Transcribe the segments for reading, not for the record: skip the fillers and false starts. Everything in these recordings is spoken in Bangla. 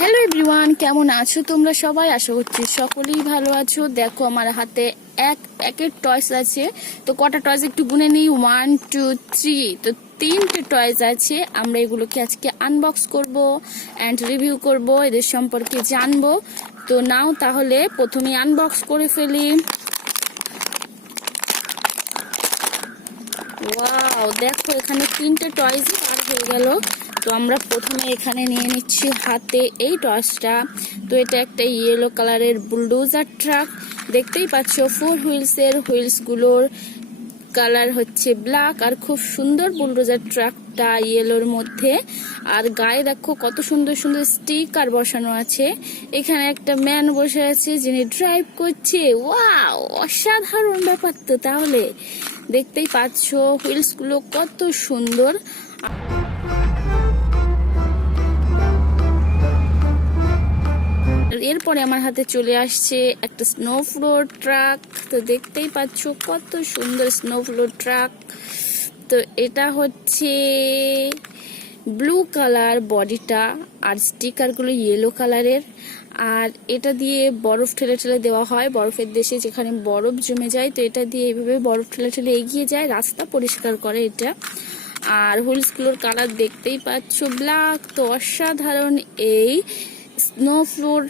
হ্যালো এভরিওয়ান, কেমন আছো তোমরা সবাই? আশা করছি সকলেই ভালো আছো। দেখো আমার হাতে এক প্যাকেট টয়স আছে। তো কটা টয়স একটু গুনে নিই। 1 2 3, তো 3টে টয়স আছে। আমরা এগুলোকে আজকে আনবক্স করব অ্যান্ড রিভিউ করব, এদের সম্পর্কে জানবো। তো নাও তাহলে প্রথমে আনবক্স করে ফেলি। ওয়াও, দেখো এখানে 3টে টয়সই বার হয়ে গেল। তো আমরা প্রথমে এখানে নিয়ে নিচ্ছি হাতে এই টয়সটা। তো এটা একটা ইয়েলো কালারের বুলডোজার ট্রাক। দেখতেই পাচ্ছ 4 হুইলসের হুইলসগুলোর কালার হচ্ছে ব্ল্যাক, আর খুব সুন্দর বুলডোজার ট্রাকটা ইয়েলোর মধ্যে। আর গায়ে দেখো কত সুন্দর সুন্দর স্টিকার বসানো আছে। এখানে একটা ম্যান বসে আছে যিনি ড্রাইভ করছে। ওয়াও, অসাধারণ ব্যাপার। তো তাহলে দেখতেই পাচ্ছ হুইলস গুলো কত সুন্দর। এরপরে আমার হাতে চলে আসছে একটা স্নো ফ্লোর ট্রাক। তো দেখতেই পাচ্ছ কত সুন্দর স্নো ফ্লোর ট্রাক। তো এটা হচ্ছে ব্লু কালার বডিটা, আর স্টিকার গুলো ইয়েলো কালারের। আর এটা দিয়ে বরফ ঠেলে ঠেলে দেওয়া হয় বরফের দেশে, যেখানে বরফ জমে যায়। তো এটা দিয়ে এইভাবে বরফ ঠেলে ঠেলে এগিয়ে যায়, রাস্তা পরিষ্কার করে এটা। আর হুইলস গুলোর কালার দেখতেই পাচ্ছ ব্ল্যাক। তো অসাধারণ এই স্নো ফ্লোর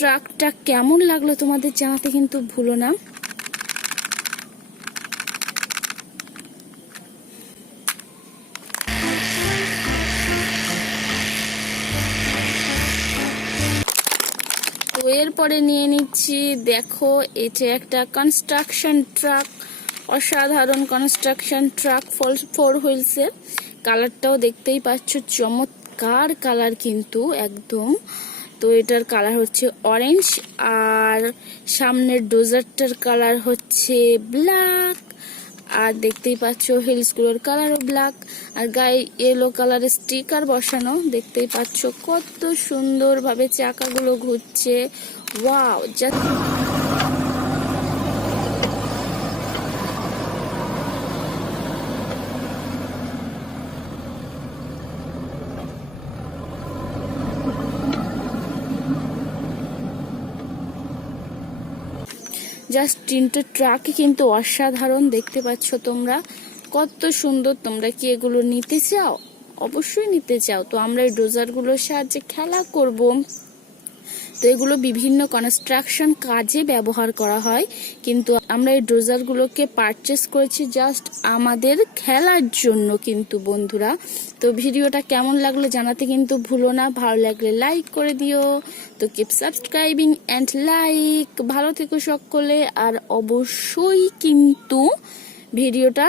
ট্রাকটা কেমন লাগলো তোমাদের জানাতে কিন্তু ভুলো না। তো এরপরে নিয়ে নিচ্ছি, দেখো এটা একটা কনস্ট্রাকশন ট্রাক। অসাধারণ কনস্ট্রাকশন ট্রাক 4 হুইলসের। কালারটাও দেখতেই পাচ্ছ চমৎকার কালার কিন্তু একদম। তো এটার কালার হচ্ছে অরেঞ্জ, আর সামনের ডোজারটার কালার হচ্ছে ব্ল্যাক। আর দেখতেই পাচ্ছ হিলস গুলোর কালারও ব্ল্যাক, আর গায়ে ইয়েলো কালারের স্টিকার বসানো। দেখতেই পাচ্ছ কত সুন্দর ভাবে চাকাগুলো ঘুরছে। ওয়াও, জাস্ট 3টে ট্রাকই কিন্তু অসাধারণ। দেখতে পাচ্ছ তোমরা কত সুন্দর। তোমরা কি এগুলো নিতে চাও? অবশ্যই নিতে চাও। তো আমরা এই ডোজারগুলোর সাহায্যে খেলা করব। তো এগুলো বিভিন্ন কনস্ট্রাকশন কাজে ব্যবহার করা হয়, কিন্তু আমরা এই ডোজারগুলোকে পারচেস করেছি জাস্ট আমাদের খেলার জন্য কিন্তু বন্ধুরা। তো ভিডিওটা কেমন লাগলো জানাতে কিন্তু ভুলো না। ভালো লাগলে লাইক করে দিও। তো কিপ সাবস্ক্রাইবিং অ্যান্ড লাইক। ভালো থেকো সকলে, আর অবশ্যই কিন্তু ভিডিওটা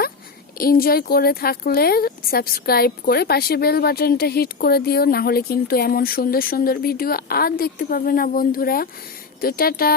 এনজয় করে থাকলে সাবস্ক্রাইব করে পাশে বেল বাটনটা হিট করে দিও, না হলে কিন্তু এমন সুন্দর সুন্দর ভিডিও আর দেখতে পাবে না বন্ধুরা। তো টাটা।